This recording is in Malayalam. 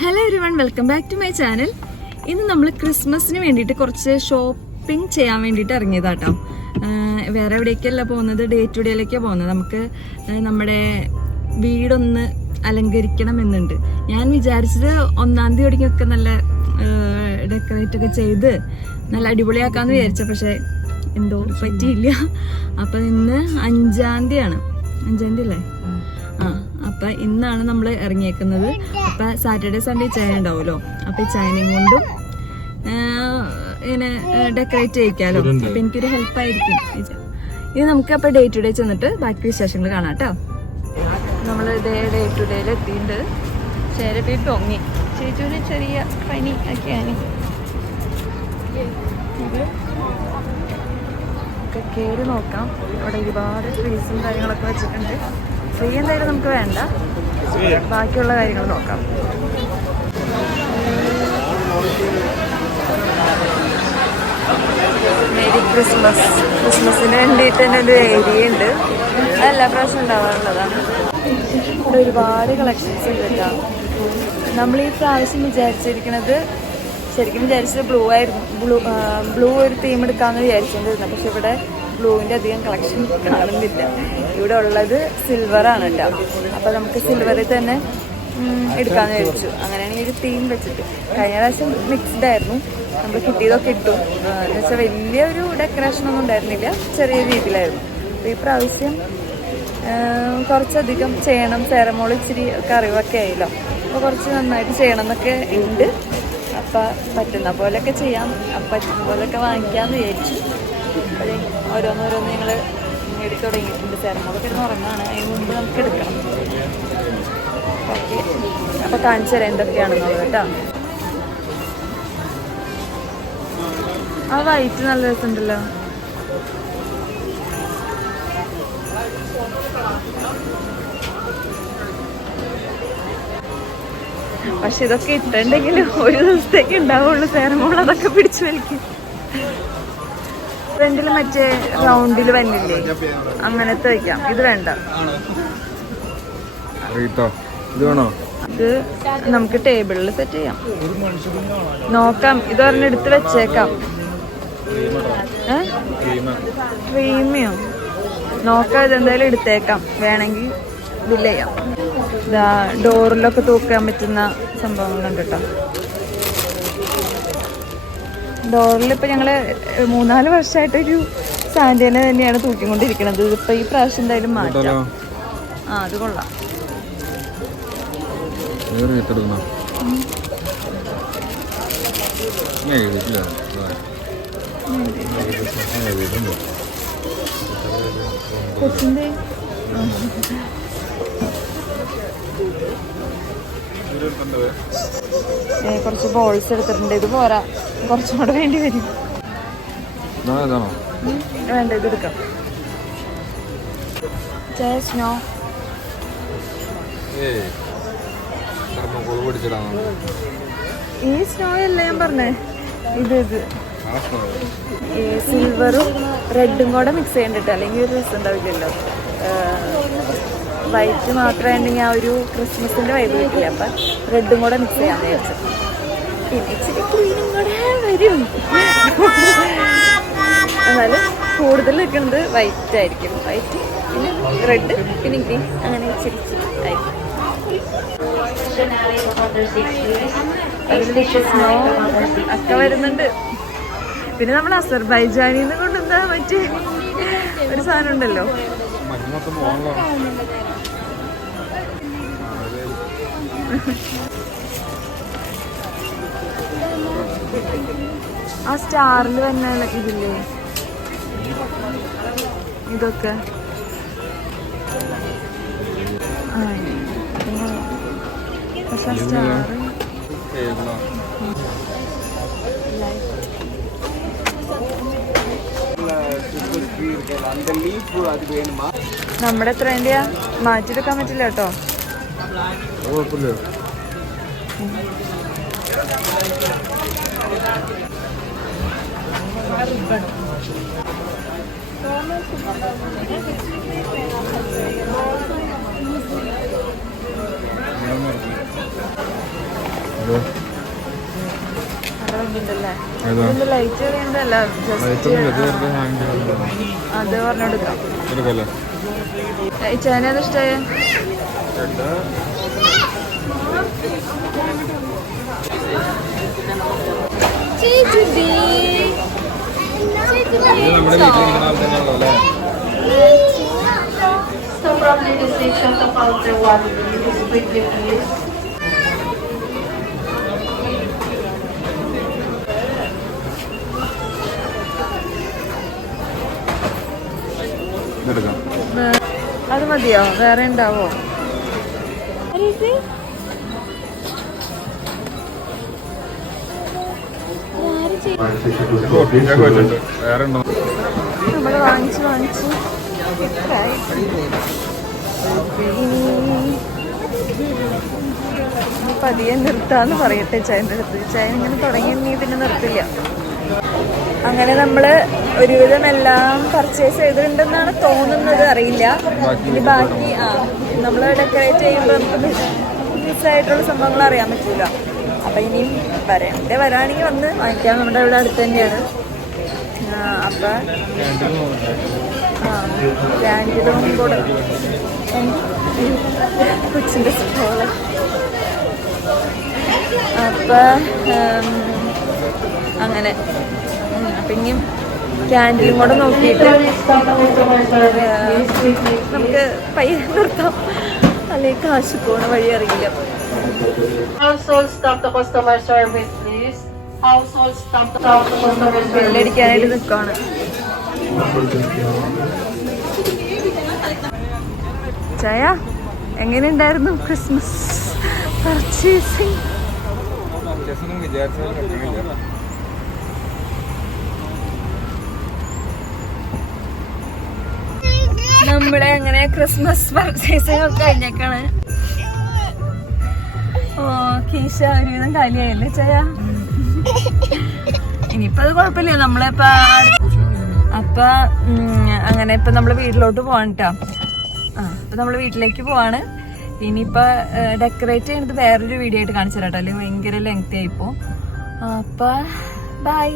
Hello everyone, welcome back to my channel. ഇന്ന് നമ്മൾ ക്രിസ്മസിന് വേണ്ടിയിട്ട് കുറച്ച് ഷോപ്പിംഗ് ചെയ്യാൻ വേണ്ടിയിട്ട് ഇറങ്ങിയതാട്ടോ. വേറെ എവിടേക്കല്ല പോകുന്നത്, ഡേ ടു ഡേയിലേക്കാണ് പോകുന്നത്. നമുക്ക് നമ്മുടെ വീടൊന്ന് അലങ്കരിക്കണം എന്നുണ്ട്. ഞാൻ വിചാരിച്ചത് 1-ാം തീയതി ഒടിക്കൊക്കെ നല്ല ഡെക്കറേറ്റ് ഒക്കെ ചെയ്ത് നല്ല അടിപൊളിയാക്കാമെന്ന് വിചാരിച്ച, പക്ഷെ എന്തോ പറ്റിയില്ല. അപ്പം ഇന്ന് 5-ാം തീയതിയാണ്. 5-ാം തീയതി അല്ലേ? അപ്പം ഇന്നാണ് നമ്മൾ ഇറങ്ങിയേക്കുന്നത്. അപ്പം സാറ്റർഡേ സൺഡേ ചൈന ഉണ്ടാവുമല്ലോ, അപ്പം ഈ ചൈനയും കൊണ്ടും ഇങ്ങനെ ഡെക്കറേറ്റ് ചെയ്യിക്കാമല്ലോ. അപ്പം എനിക്കൊരു ഹെൽപ്പായിരിക്കും ഇത്. നമുക്ക് അപ്പം ഡേ ടു ഡേ ചെന്നിട്ട് ബാക്കി വിശേഷങ്ങൾ കാണാം കേട്ടോ. നമ്മൾ ഡേ ടു ഡേയിൽ എത്തിയിട്ടുണ്ട്. ചേരപ്പി പൊങ്ങി, ചേച്ചൂന് ചെറിയ പനി ഒക്കെയാണ്. ഒക്കെ കയറി നോക്കാം. അവിടെ ഒരുപാട് ട്രീസും കാര്യങ്ങളൊക്കെ വെച്ചിട്ടുണ്ട്. ഫ്രീ എന്തായാലും നമുക്ക് വേണ്ട, ബാക്കിയുള്ള കാര്യങ്ങൾ നോക്കാം. Merry Christmas. ക്രിസ്മസിന് വേണ്ടിയിട്ട് തന്നെ ഒരു ഏരിയ ഉണ്ട്, അതെല്ലാ പ്രാവശ്യം ഉണ്ടാവാറുള്ളതാണ്. ഇവിടെ ഒരുപാട് കളക്ഷൻസ് ഉണ്ട് കേട്ടോ. നമ്മൾ ഈ പ്രാവശ്യം ശരിക്കും വിചാരിച്ചത് ബ്ലൂ ആയിരുന്നു. ബ്ലൂ ഒരു തീം എടുക്കാമെന്ന് വിചാരിച്ചുകൊണ്ടിരുന്നത്, പക്ഷെ ഇവിടെ ബ്ലൂവിൻ്റെ അധികം കളക്ഷൻ കാണുന്നില്ല. ഇവിടെ ഉള്ളത് സിൽവറാണ് കേട്ടോ. അപ്പോൾ നമുക്ക് സിൽവറിൽ തന്നെ എടുക്കാമെന്ന് വിചാരിച്ചു. അങ്ങനെയാണെങ്കിൽ ഒരു തീം വെച്ചിട്ട്. കഴിഞ്ഞ പ്രാവശ്യം മിക്സ്ഡ് ആയിരുന്നു, നമ്മൾ കിട്ടിയതൊക്കെ ഇട്ടു. എന്ന് വെച്ചാൽ വലിയൊരു ഡെക്കറേഷനൊന്നും ഉണ്ടായിരുന്നില്ല, ചെറിയ രീതിയിലായിരുന്നു. അപ്പോൾ ഈ പ്രാവശ്യം കുറച്ചധികം ചെയ്യണം. സെറമോൾ ഇച്ചിരി അറിവൊക്കെ ആയില്ലോ, അപ്പോൾ കുറച്ച് നന്നായിട്ട് ചെയ്യണം എന്നൊക്കെ ഉണ്ട്. അപ്പം പറ്റുന്ന പോലെയൊക്കെ ചെയ്യാം, പറ്റുന്ന പോലെയൊക്കെ വാങ്ങിക്കാമെന്ന് വിചാരിച്ചു. അപ്പോഴേ ഓരോന്നോരോന്ന് ഞങ്ങൾ എടുത്ത് തുടങ്ങിയിട്ടുണ്ട്. സെറമോളൊക്കെ ഇരുന്ന് ഉറങ്ങാണ്, അതിന് മുമ്പ് നമുക്ക് എടുക്കണം. ഓക്കെ, അപ്പോൾ കാണിച്ചു തരാം എന്തൊക്കെയാണെന്നുള്ളത് കേട്ടോ. ആ വൈറ്റ് നല്ല രസമുണ്ടല്ലോ. പക്ഷെ ഇതൊക്കെ ഇട്ടുണ്ടെങ്കിൽ ഒരു ദിവസത്തേക്ക് ഉണ്ടാവുള്ളൂ. സെറമോൾ അതൊക്കെ പിടിച്ചു വലിക്കും. ഫ്രണ്ടിൽ മറ്റേ റൗണ്ടിൽ വന്നില്ലേ, അങ്ങനത്തെ വയ്ക്കാം. ഇത് വേണ്ട, ഇത് നമുക്ക് ടേബിളിൽ സെറ്റ് ചെയ്യാം. നോക്കാം, ഇത് ഒരെണ്ണം എടുത്ത് വെച്ചേക്കാം. ക്രീമിയോ നോക്കാം, ഇതെന്തായാലും എടുത്തേക്കാം. വേണമെങ്കിൽ ബില്ല് ചെയ്യാം. ഇതാ ഡോറിലൊക്കെ തൂക്കാൻ പറ്റുന്ന സംഭവങ്ങളുണ്ട് കേട്ടോ. ഡോറിൽ ഇപ്പം ഞങ്ങൾ 3-4 വർഷമായിട്ടൊരു സാന്റേനെ തന്നെയാണ് തൂക്കിക്കൊണ്ടിരിക്കുന്നത്. ഇതിപ്പോൾ ഈ പ്രാവശ്യം എന്തായാലും മാറ്റാം. അത് കൊള്ളാം. കൊച്ചിൻ്റെ കുറച്ച് ബോൾസ് എടുത്തിട്ടുണ്ട്. ഇത് പോരാ, കുറച്ചും കൂടെ വേണ്ടി വരും. വേണ്ട, ഇത് എടുക്കാം. സ്നോ ഈ സ്നോ അല്ല ഞാൻ പറഞ്ഞേ, ഇത് സിൽവറും റെഡും കൂടെ മിക്സ് ചെയ്യണ്ടിട്ട്, അല്ലെങ്കിൽ ഒരു രസം ഉണ്ടാവില്ലല്ലോ. വൈറ്റ് മാത്രമായിട്ടുണ്ടെങ്കിൽ ആ ഒരു ക്രിസ്മസിൻ്റെ വൈബ് കിട്ടില്ല. അപ്പം റെഡും കൂടെ മിക്സ് ചെയ്യാൻ വിചാരിച്ചു. പിന്നെ ഇച്ചിരി ഗ്രീനും കൂടെ വരും. എന്നാലും കൂടുതൽ നിൽക്കുന്നത് വൈറ്റ് ആയിരിക്കും. വൈറ്റ് പിന്നെ റെഡ് പിന്നെ ഗ്രീൻ, അങ്ങനെ ഇച്ചിരി ആയിരിക്കും. അതിൽ സ്നോ ഒക്കെ വരുന്നുണ്ട്. പിന്നെ നമ്മൾ അസർബൈജാനിൽ നിന്ന് കൊണ്ടെന്താ മറ്റേ ഒരു സാധനം ഉണ്ടല്ലോ, ആ സ്റ്റാറിൽ തന്നെ ഇതില്ലേ, ഇതൊക്കെ പക്ഷെ സ്റ്റാർ നമ്മുടെ എത്ര വേണ്ടിയാ മാറ്റിയെടുക്കാൻ പറ്റില്ല കേട്ടോ. ലൈറ്റ് കളിയണ്ടല്ല ജസ്റ്റ് അത് പറഞ്ഞെടുക്കാം. ചേനത് ഇഷ്ടമായ അത് മതിയോ? വേറെ ഉണ്ടാവോ? നമ്മള് വാങ്ങിച്ചു പതിയെ നിർത്താന്ന് പറയട്ടെ ചായൻ്റെ അടുത്ത്. ചായ ഇങ്ങനെ തുടങ്ങി നീ പിന്നെ നിർത്തില്ല. അങ്ങനെ നമ്മള് ഒരുവിധം എല്ലാം പർച്ചേസ് ചെയ്തിട്ടുണ്ടെന്നാണ് തോന്നുന്നത്, അറിയില്ല. ഇനി ബാക്കി നമ്മൾ ഡെക്കറേറ്റ് ചെയ്യുമ്പോൾ നമുക്ക് മിസ്സായിട്ടുള്ള സംഭവങ്ങൾ അറിയാൻ പറ്റൂല. അപ്പം ഇനിയും വരാണെങ്കിൽ വന്ന് വാങ്ങിക്കാം. നമ്മുടെ ഇവിടെ അടുത്ത് തന്നെയാണ്. അപ്പം ക്യാൻഡിലും കൂടെ കൊച്ചിൻ്റെ സ്റ്റോള്. അപ്പം അങ്ങനെ അപ്പം ഇനിയും ക്യാൻഡിലും കൂടെ നോക്കിയിട്ട് നമുക്ക് പയ്യെ നിർത്താം, അല്ലെങ്കിൽ കാശ് പോണ വഴി അറിയില്ല. ബില്ലടിക്കാനായിട്ട് നിൽക്കുകയാണ്. ചായ എങ്ങനെയുണ്ടായിരുന്നു ക്രിസ്മസ് പർച്ചേസിങ്? നമ്മളെ അങ്ങനെ ക്രിസ്മസ് പർച്ചേസിങ് ഒക്കെ കഴിഞ്ഞേക്കാണ്. കീശ ഒരുവിധം കാലിയായല്ലേ ചായ? ഇനിയിപ്പോ അത് കുഴപ്പമില്ല. നമ്മളിപ്പ അപ്പൊ അങ്ങനെ ഇപ്പൊ നമ്മള് വീട്ടിലോട്ട് പോവാണ്. അപ്പൊ നമ്മള് വീട്ടിലേക്ക് പോവാണ്. ഇനിയിപ്പോ ഡെക്കറേറ്റ് ചെയ്യുന്നത് വേറൊരു വീഡിയോ ആയിട്ട് കാണിച്ചു തരാട്ടോ, അല്ലെങ്കിൽ ഭയങ്കര ലെങ്തി ആയിപ്പോ. അപ്പൊ ബൈ.